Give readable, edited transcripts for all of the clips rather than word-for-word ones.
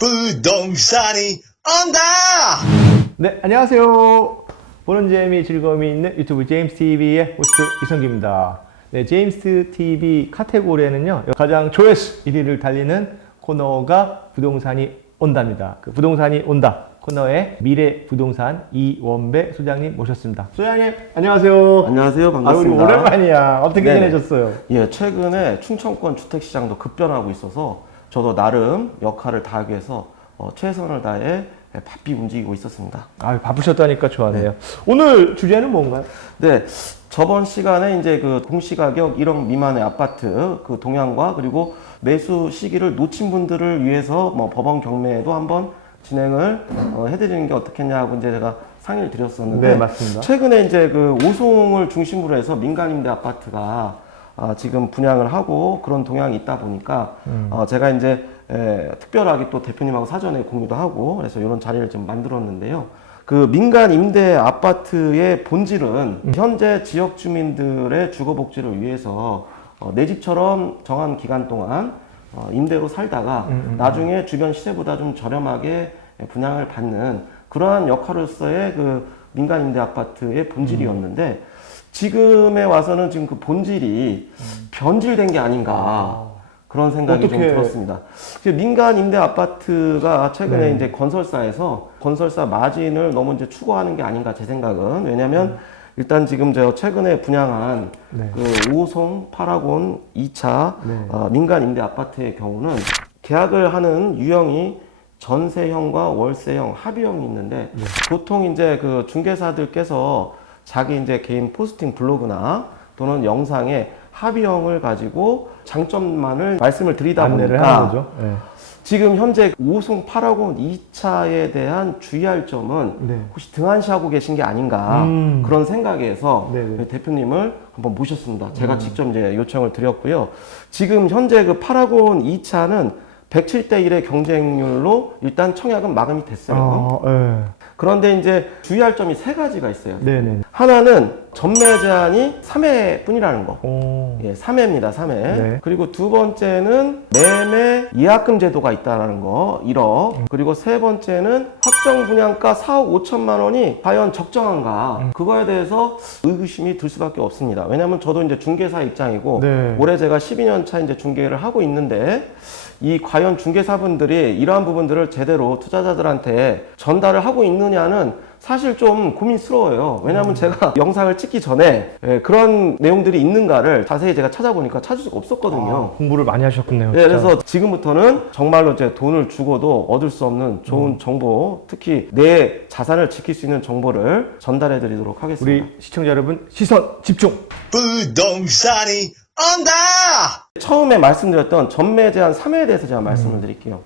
부동산이 온다. 네, 안녕하세요. 보는 재미 즐거움이 있는 유튜브 제임스TV의 호스트 이성규입니다. 네, 제임스TV 카테고리에는요, 가장 조회수 1위를 달리는 코너가 부동산이 온다입니다. 그 부동산이 온다 코너의 미래 부동산 이원배 소장님 모셨습니다. 소장님, 안녕하세요. 안녕하세요. 반갑습니다. 우리 오랜만이야. 어떻게 네네. 지내셨어요? 예, 최근에 충청권 주택시장도 급변하고 있어서 저도 나름 역할을 다하기 위해서 최선을 다해 바삐 움직이고 있었습니다. 아, 바쁘셨다니까 좋아하네요. 오늘 주제는 뭔가요? 네, 저번 시간에 이제 그 공시가격 1억 미만의 아파트 그 동향과 그리고 매수 시기를 놓친 분들을 위해서 법원 경매도 한번 진행을 해드리는 게 어떻겠냐고 이제 제가 상의를 드렸었는데, 네, 맞습니다. 최근에 이제 그 오송을 중심으로 해서 민간임대 아파트가 지금 분양을 하고 그런 동향이 있다 보니까 제가 이제 특별하게 또 대표님하고 사전에 공유도 하고 그래서 이런 자리를 좀 만들었는데요. 그 민간 임대 아파트의 본질은 현재 지역 주민들의 주거 복지를 위해서 내 집처럼 정한 기간 동안 임대로 살다가 나중에 주변 시세보다 좀 저렴하게 분양을 받는 그러한 역할로서의 그 민간 임대 아파트의 본질이었는데, 지금에 와서는 지금 그 본질이 변질된 게 아닌가 그런 생각이 좀 들었습니다. 민간 임대 아파트가 최근에 이제 건설사에서 건설사 마진을 너무 이제 추구하는 게 아닌가 제 생각은. 왜냐면 일단 지금 저 최근에 분양한 그 5호송 파라곤 2차 민간 임대 아파트의 경우는 계약을 하는 유형이 전세형과 월세형, 합의형이 있는데 보통 이제 그 중개사들께서 자기 이제 개인 포스팅 블로그나 또는 영상에 합의형을 가지고 장점만을 말씀을 드리다 보니까 지금 현재 5호송 파라곤 2차에 대한 주의할 점은 혹시 등한시하고 계신 게 아닌가 그런 생각에서 대표님을 한번 모셨습니다. 제가 직접 이제 요청을 드렸고요. 지금 현재 그 파라곤 2차는 107대 1의 경쟁률로 일단 청약은 마감이 됐어요. 그런데 이제 주의할 점이 세 가지가 있어요. 하나는 전매 제한이 3회 뿐이라는 거. 예, 3회입니다, 3회. 그리고 두 번째는 매매 예약금 제도가 있다는 거, 1억. 그리고 세 번째는 확정 분양가 4억 5천만 원이 과연 적정한가. 그거에 대해서 의구심이 들 수밖에 없습니다. 왜냐면 저도 이제 중개사 입장이고, 올해 제가 12년 차 이제 중개를 하고 있는데, 이 과연 중개사분들이 이러한 부분들을 제대로 투자자들한테 전달을 하고 있느냐는 사실 좀 고민스러워요. 왜냐하면 제가 영상을 찍기 전에 그런 내용들이 있는가를 자세히 제가 찾아보니까 찾을 수가 없었거든요. 공부를 많이 하셨군요. 네, 그래서 지금부터는 정말로 제 돈을 주고도 얻을 수 없는 좋은 정보, 특히 내 자산을 지킬 수 있는 정보를 전달해 드리도록 하겠습니다. 우리 시청자 여러분, 시선 집중! 부동산이 온다. 처음에 말씀드렸던 전매 제한 3회에 대해서 제가 말씀을 드릴게요.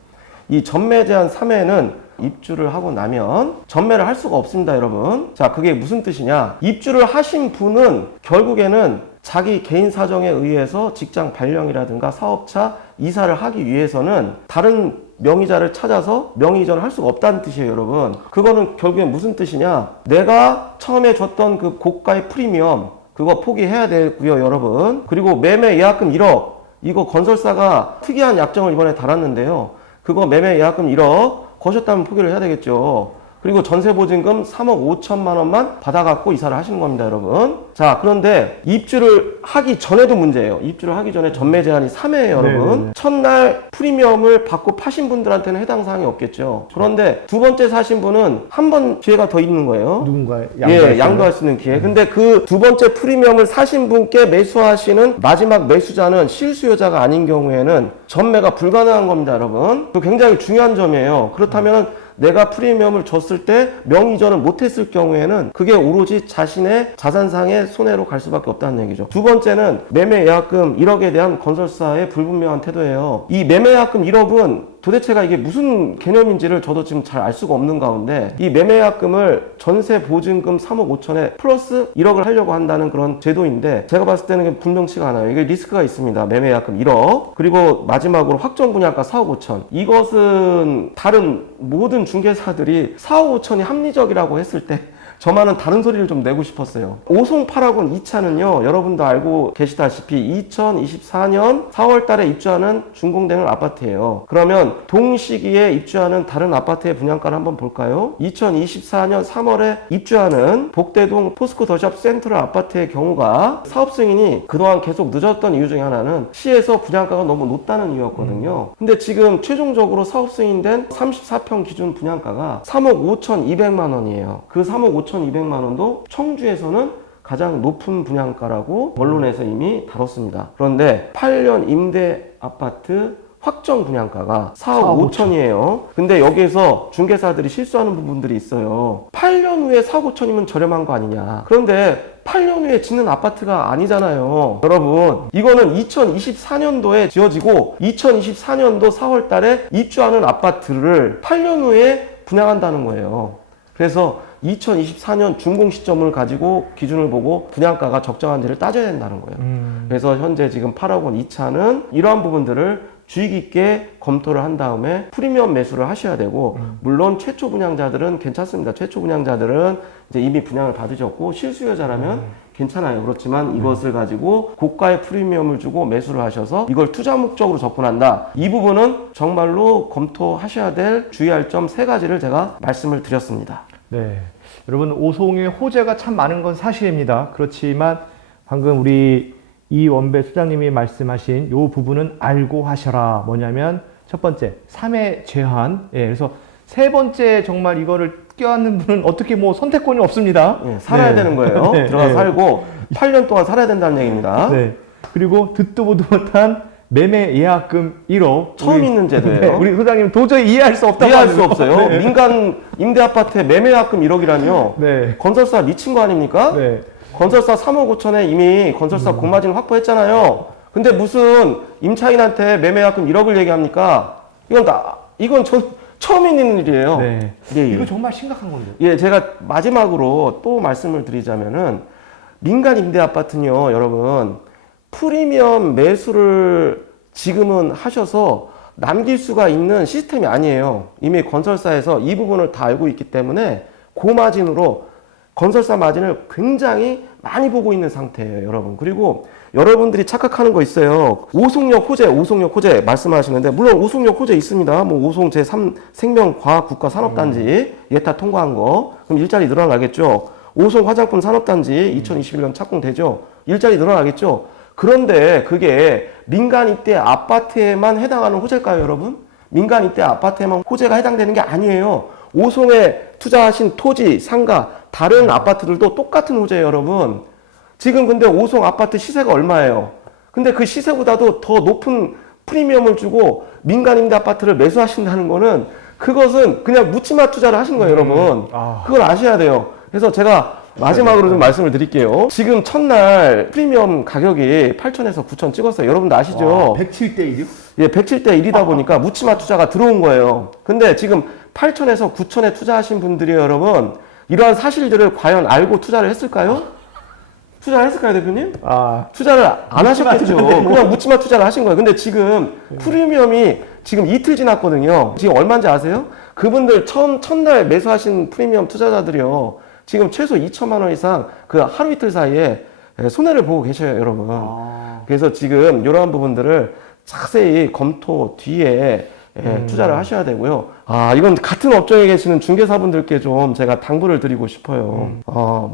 이 전매 제한 3회는 입주를 하고 나면 전매를 할 수가 없습니다, 여러분. 자, 그게 무슨 뜻이냐? 입주를 하신 분은 결국에는 자기 개인 사정에 의해서 직장 발령이라든가 사업차 이사를 하기 위해서는 다른 명의자를 찾아서 명의 이전을 할 수가 없다는 뜻이에요, 여러분. 그거는 결국엔 무슨 뜻이냐? 내가 처음에 줬던 그 고가의 프리미엄 그거 포기해야 되고요, 여러분. 그리고 매매 예약금 1억. 이거 건설사가 특이한 약정을 이번에 달았는데요. 그거 매매 예약금 1억 거셨다면 포기를 해야 되겠죠. 그리고 전세보증금 3억 5천만 원만 받아갖고 이사를 하시는 겁니다, 여러분. 자, 그런데 입주를 하기 전에도 문제예요. 입주를 하기 전에 전매 제한이 3회예요, 여러분. 첫날 프리미엄을 받고 파신 분들한테는 해당 사항이 없겠죠. 그런데 두 번째 사신 분은 한 번 기회가 더 있는 거예요. 누군가의 양도할 수 있는 기회. 근데 그 두 번째 프리미엄을 사신 분께 매수하시는 마지막 매수자는 실수요자가 아닌 경우에는 전매가 불가능한 겁니다, 여러분. 그 굉장히 중요한 점이에요. 그렇다면 내가 프리미엄을 줬을 때 명의 이전을 못했을 경우에는 그게 오로지 자신의 자산상의 손해로 갈 수밖에 없다는 얘기죠. 두 번째는 매매 예약금 1억에 대한 건설사의 불분명한 태도예요. 이 매매 예약금 1억은 도대체가 이게 무슨 개념인지를 저도 지금 잘 알 수가 없는 가운데 이 매매 예약금을 전세 보증금 3억 5천에 플러스 1억을 하려고 한다는 그런 제도인데, 제가 봤을 때는 분명치가 않아요. 이게 리스크가 있습니다. 매매 예약금 1억 그리고 마지막으로 확정 분양가 4억 5천. 이것은 다른 모든 중개사들이 4억 5천이 합리적이라고 했을 때 저만은 다른 소리를 좀 내고 싶었어요. 오송 8학원 2차는요, 여러분도 알고 계시다시피 2024년 4월 달에 입주하는 준공되는 아파트예요. 그러면 동시기에 입주하는 다른 아파트의 분양가를 한번 볼까요? 2024년 3월에 입주하는 복대동 포스코 더샵 센트럴 아파트의 경우가 사업 승인이 그동안 계속 늦었던 이유 중에 하나는 시에서 분양가가 너무 높다는 이유였거든요. 근데 지금 최종적으로 사업 승인된 34평 기준 분양가가 3억 5,200만 원이에요. 그 3억 5,200만 원도 청주에서는 가장 높은 분양가라고 언론에서 이미 다뤘습니다. 그런데 8년 임대 아파트 확정 분양가가 4억 5천이에요. 근데 여기에서 중개사들이 실수하는 부분들이 있어요. 8년 후에 4억 5천이면 저렴한 거 아니냐. 그런데 8년 후에 짓는 아파트가 아니잖아요. 여러분, 이거는 2024년도에 지어지고 2024년도 4월 달에 입주하는 아파트를 8년 후에 분양한다는 거예요. 그래서 2024년 준공 시점을 가지고 기준을 보고 분양가가 적정한지를 따져야 된다는 거예요. 그래서 현재 지금 8억 원 2차는 이러한 부분들을 주의 깊게 검토를 한 다음에 프리미엄 매수를 하셔야 되고, 물론 최초 분양자들은 괜찮습니다. 최초 분양자들은 이제 이미 분양을 받으셨고 실수요자라면 괜찮아요. 그렇지만 이것을 가지고 고가의 프리미엄을 주고 매수를 하셔서 이걸 투자 목적으로 접근한다. 이 부분은 정말로 검토하셔야 될 주의할 점 3가지를 제가 말씀을 드렸습니다. 네. 여러분, 오송의 호재가 참 많은 건 사실입니다. 그렇지만 방금 우리 이원배 소장님이 말씀하신 이 부분은 알고 하셔라. 뭐냐면 첫 번째, 3회 제한. 예, 그래서 세 번째 정말 이거를 껴안는 분은 어떻게 뭐 선택권이 없습니다. 예, 살아야 네. 되는 거예요. 네, 들어가 네. 살고 8년 동안 살아야 된다는 얘기입니다. 네. 그리고 듣도 보도 못한 매매 예약금 1억. 처음 있는 제도예요. 네, 우리 소장님 도저히 이해할 수 없다고 이해할 수 하네요. 없어요. 네. 민간 임대아파트에 매매약금 1억이라뇨. 네. 건설사 미친 거 아닙니까? 네. 건설사 3억 5천에 이미 건설사 고마진 확보했잖아요. 근데 무슨 임차인한테 매매약금 1억을 얘기합니까? 이건 처음 있는 일이에요. 네. 예, 이거 예. 정말 심각한 건데. 예, 제가 마지막으로 또 말씀을 드리자면은 민간 임대 아파트는요, 여러분, 프리미엄 매수를 지금은 하셔서 남길 수가 있는 시스템이 아니에요. 이미 건설사에서 이 부분을 다 알고 있기 때문에 고마진으로 건설사 마진을 굉장히 많이 보고 있는 상태예요, 여러분. 그리고 여러분들이 착각하는 거 있어요. 오송역 호재 말씀하시는데, 물론 오송역 호재 있습니다. 뭐 오송 제3 생명과학국가산업단지 예타 통과한 거, 그럼 일자리 늘어나겠죠. 오송 화장품 산업단지 2021년 착공되죠. 일자리 늘어나겠죠. 그런데 그게 민간 입대 아파트에만 해당하는 호재일까요, 여러분? 민간 입대 아파트에만 호재가 해당되는 게 아니에요. 오송에 투자하신 토지, 상가, 다른 아파트들도 똑같은 호재예요, 여러분. 지금 근데 오송 아파트 시세가 얼마예요? 근데 그 시세보다도 더 높은 프리미엄을 주고 민간 임대 아파트를 매수하신다는 거는, 그것은 그냥 묻지마 투자를 하신 거예요, 여러분. 그걸 아셔야 돼요. 그래서 제가 마지막으로 좀 말씀을 드릴게요. 지금 첫날 프리미엄 가격이 8천에서 9천 찍었어요. 여러분도 아시죠? 107대 1이요? 예, 107대 1이다 보니까 묻지마 투자가 들어온 거예요. 근데 지금 8천에서 9천에 투자하신 분들이 여러분, 이러한 사실들을 과연 알고 투자를 했을까요? 투자를 했을까요, 대표님? 투자를 안 하셨겠죠. 그냥 묻지마 투자를 하신 거예요. 근데 지금 프리미엄이 지금 이틀 지났거든요. 지금 얼마인지 아세요? 그분들 첫날 매수하신 프리미엄 투자자들이요, 지금 최소 2천만 원 이상 그 하루 이틀 사이에 손해를 보고 계셔요, 여러분. 그래서 지금 이러한 부분들을 자세히 검토 뒤에 투자를 하셔야 되고요. 이건 같은 업종에 계시는 중개사분들께 좀 제가 당부를 드리고 싶어요.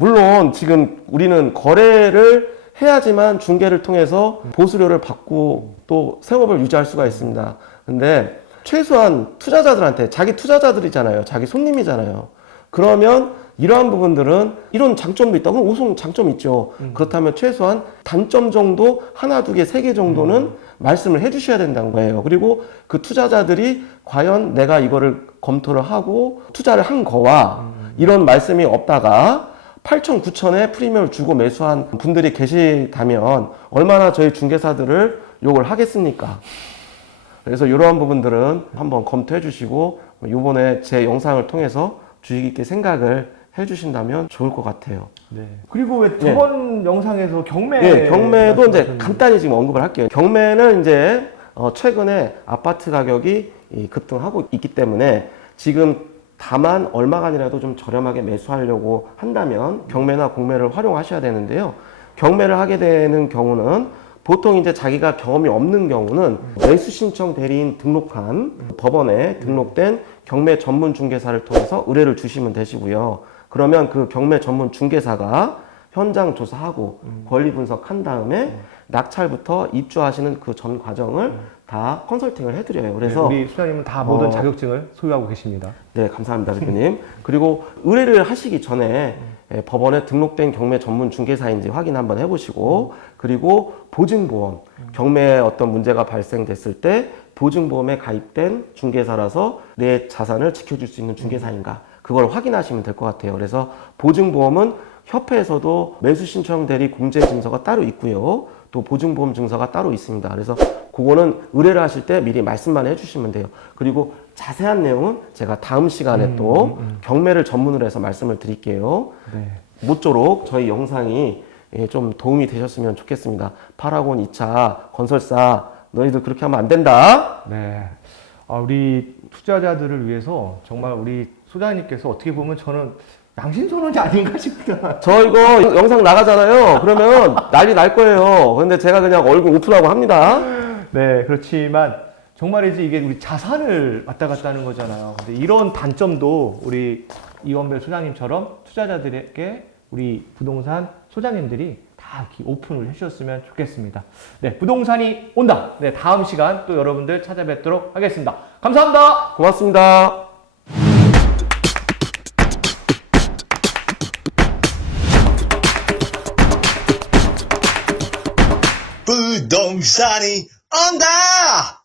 물론 지금 우리는 거래를 해야지만 중개를 통해서 보수료를 받고 또 생업을 유지할 수가 있습니다. 근데 최소한 투자자들한테, 자기 투자자들이잖아요. 자기 손님이잖아요. 그러면 이러한 부분들은 이런 장점도 있다. 그럼 오송 장점 있죠. 그렇다면 최소한 단점 정도 하나, 두 개, 세 개 정도는 말씀을 해 주셔야 된다는 거예요. 그리고 그 투자자들이 과연 내가 이거를 검토를 하고 투자를 한 거와 이런 말씀이 없다가 8천, 9천에 프리미엄을 주고 매수한 분들이 계시다면 얼마나 저희 중개사들을 욕을 하겠습니까? 그래서 이러한 부분들은 한번 검토해 주시고, 이번에 제 영상을 통해서 주의 깊게 생각을 해주신다면 좋을 것 같아요. 네. 그리고 왜 두 번 영상에서 경매? 예, 경매도 이제 간단히 지금 언급을 할게요. 경매는 이제 최근에 아파트 가격이 급등하고 있기 때문에 지금 다만 얼마간이라도 좀 저렴하게 매수하려고 한다면 경매나 공매를 활용하셔야 되는데요. 경매를 하게 되는 경우는 보통 이제 자기가 경험이 없는 경우는 매수 신청 대리인 등록한 법원에 등록된 경매 전문 중개사를 통해서 의뢰를 주시면 되시고요. 그러면 그 경매 전문 중개사가 현장 조사하고 권리 분석한 다음에 낙찰부터 입주하시는 그 전 과정을 다 컨설팅을 해드려요. 그래서 우리 수장님은 다 모든 자격증을 소유하고 계십니다. 네, 감사합니다, 대표님. 그리고 의뢰를 하시기 전에 법원에 등록된 경매 전문 중개사인지 확인 한번 해보시고, 그리고 보증보험, 경매에 어떤 문제가 발생됐을 때 보증보험에 가입된 중개사라서 내 자산을 지켜줄 수 있는 중개사인가, 그걸 확인하시면 될 것 같아요. 그래서 보증보험은 협회에서도 매수신청 대리 공제 증서가 따로 있고요. 또 보증보험 증서가 따로 있습니다. 그래서 그거는 의뢰를 하실 때 미리 말씀만 해주시면 돼요. 그리고 자세한 내용은 제가 다음 시간에 또 경매를 전문으로 해서 말씀을 드릴게요. 네. 모쪼록 저희 영상이 좀 도움이 되셨으면 좋겠습니다. 파라곤 2차 건설사 너희들 그렇게 하면 안 된다. 네. 우리 투자자들을 위해서 정말 우리 소장님께서 어떻게 보면 저는 양심선언이 아닌가 싶다. 저 이거 영상 나가잖아요. 그러면 난리 날 거예요. 근데 제가 그냥 얼굴 오픈하고 합니다. 네, 그렇지만 정말이지 이게 우리 자산을 왔다 갔다 하는 거잖아요. 근데 이런 단점도 우리 이원별 소장님처럼 투자자들에게 우리 부동산 소장님들이 다 이렇게 오픈을 해주셨으면 좋겠습니다. 네, 부동산이 온다. 네, 다음 시간 또 여러분들 찾아뵙도록 하겠습니다. 감사합니다. 고맙습니다. 부동산이 온다!